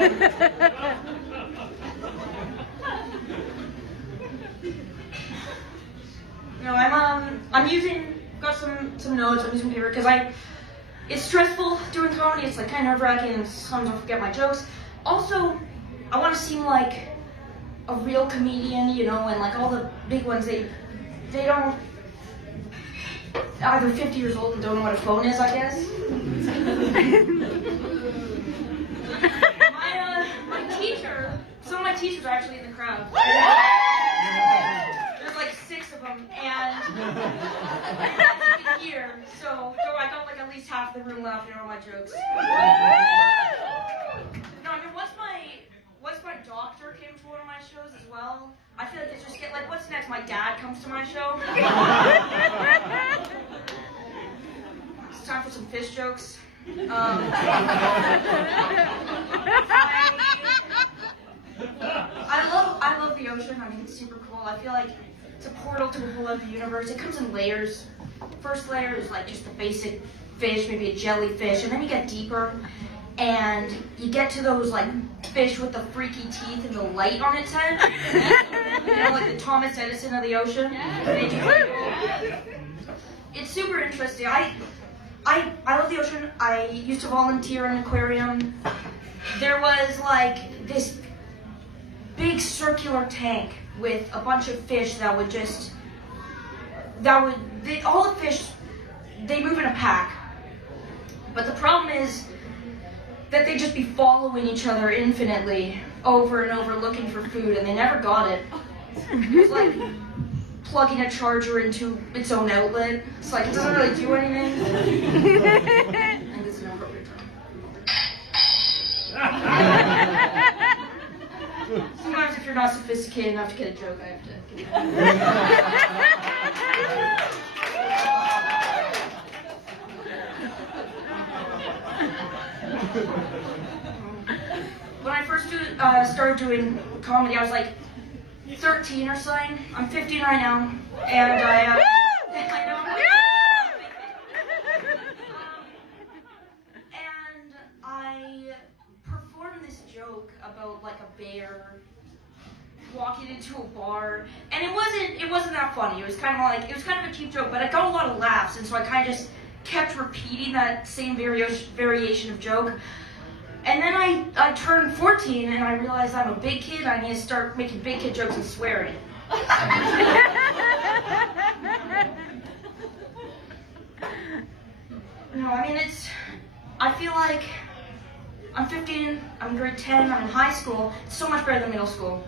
No, I'm got some notes, I'm using paper, because it's stressful doing comedy, it's like kind of nerve-wracking, and sometimes I forget my jokes. Also, I want to seem like a real comedian, you know, and like all the big ones, they don't, either 50 years old and don't know what a phone is, I guess. My teacher, some of my teachers are actually in the crowd. There's like 6 of them, and here, so I got like at least half the room laughing at all my jokes. No, I mean, once my doctor came to one of my shows as well, I feel like it's just like, what's next? My dad comes to my show. It's time for some fish jokes. I love the ocean. I mean, it's super cool. I feel like it's a portal to a whole other universe. It comes in layers. First layer is like just the basic fish, maybe a jellyfish, and then you get deeper, and you get to those like fish with the freaky teeth and the light on its head. You know, like the Thomas Edison of the ocean. It's super interesting. I love the ocean. I used to volunteer in an aquarium. There was like this big circular tank with a bunch of fish all the fish, they move in a pack. But the problem is that they just be following each other infinitely over and over looking for food, and they never got it. It was like plugging a charger into its own outlet. It's like, it doesn't really do anything. I think this is an appropriate term. Sometimes if you're not sophisticated enough to get a joke, I have to get When I first started doing comedy, I was like 13 or something. I'm 15 right now, and I know. And I performed this joke about like a bear walking into a bar, and it wasn't that funny. It was kind of a cheap joke, but I got a lot of laughs, and so I kind of just kept repeating that same variation of joke. And then I turned 14 and I realized I'm a big kid. I need to start making big kid jokes and swearing. No, I mean, I feel like I'm 15, I'm in grade 10, I'm in high school. It's so much better than middle school.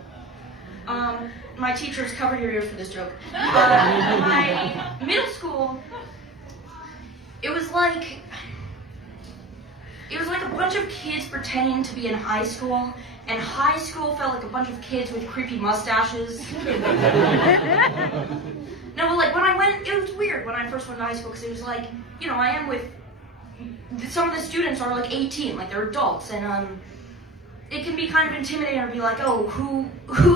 My teachers covered your ears for this joke. My middle school, it was like a bunch of kids pretending to be in high school, and high school felt like a bunch of kids with creepy mustaches. No, but like when I went, it was weird when I first went to high school, because it was like, you know, I am with, some of the students are like 18, like they're adults, and it can be kind of intimidating to be like, oh, who,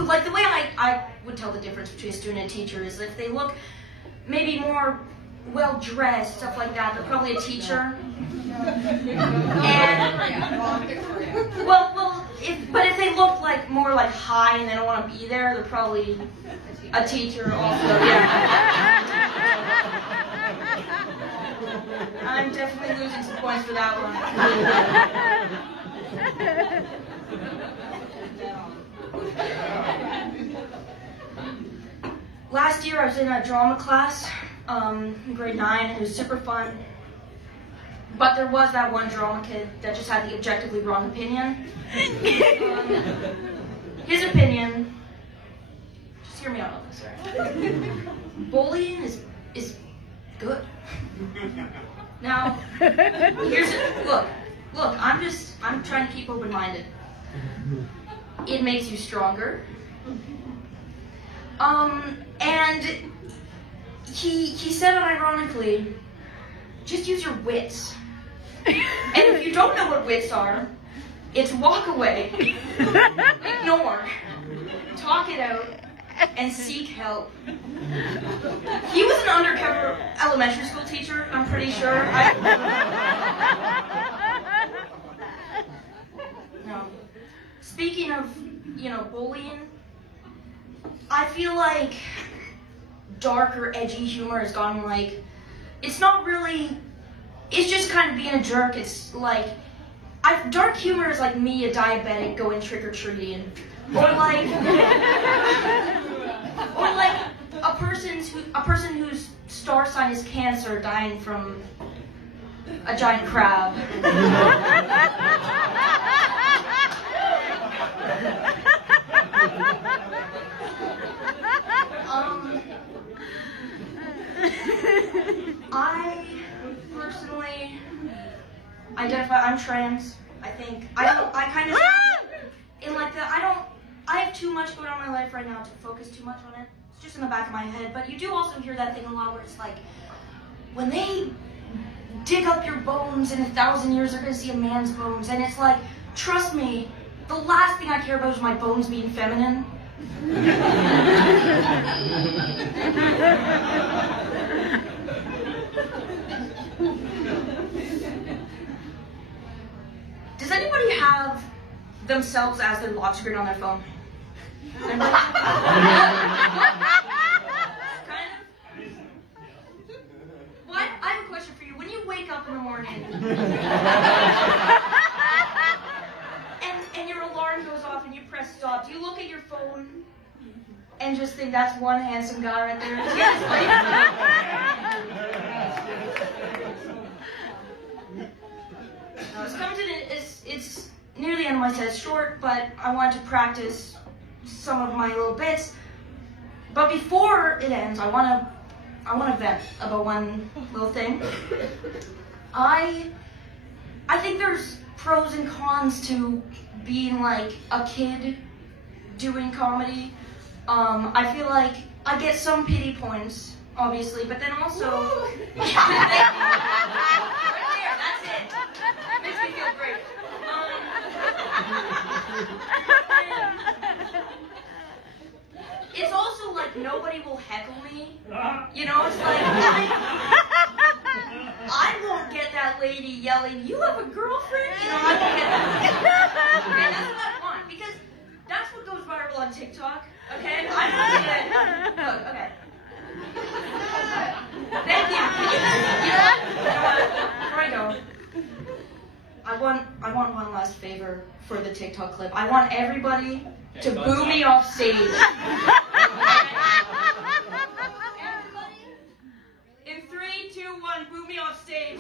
like the way I would tell the difference between a student and a teacher is if they look maybe more well-dressed, stuff like that, they're probably a teacher. And, but if they look like more like high and they don't want to be there, they're probably a teacher also, yeah. I'm definitely losing some points for that one. Last year I was in a drama class, in grade 9, it was super fun. But there was that one drama kid that just had the objectively wrong opinion. His opinion, just hear me out on this, right? Bullying is good. Now, look, I'm trying to keep open-minded. It makes you stronger. And he said it ironically, just use your wits. And if you don't know what wits are, it's walk away, ignore, talk it out, and seek help. He was an undercover elementary school teacher, I'm pretty sure. No. speaking of, bullying, I feel like darker, edgy humor has gone like, it's not really, it's just kind of being a jerk. It's like, dark humor is like me, a diabetic, going trick-or-treating. Or like a person whose star sign is Cancer dying from a giant crab. I personally identify, I'm trans. I have too much going on in my life right now to focus too much on it. It's just in the back of my head. But you do also hear that thing a lot where it's like, when they dig up your bones in 1,000 years, they're gonna see a man's bones. And it's like, trust me, the last thing I care about is my bones being feminine. Does anybody have themselves as their lock screen on their phone? Kind of? Well, I have a question for you. When you wake up in the morning and your alarm goes off and you press stop, do you look at your phone and just think that's one handsome guy right there? Yes, it's coming to it's near the end of my set. It's short, but I wanted to practice some of my little bits. But before it ends, I want to vent about one little thing. I think there's pros and cons to being like a kid doing comedy. I feel like I get some pity points, obviously, but then also right there, that's it. Makes me feel great. It's also like nobody will heckle me. It's like I won't get that lady yelling, "You have a girlfriend?" I won't get that. Okay, that's what I want, because that's what goes viral on TikTok. Okay, I don't see it. Look, okay. Thank you. Before I go, I want one last favor for the TikTok clip. I want everybody to boo me off stage. Everybody, in 3, 2, 1, boo me off stage.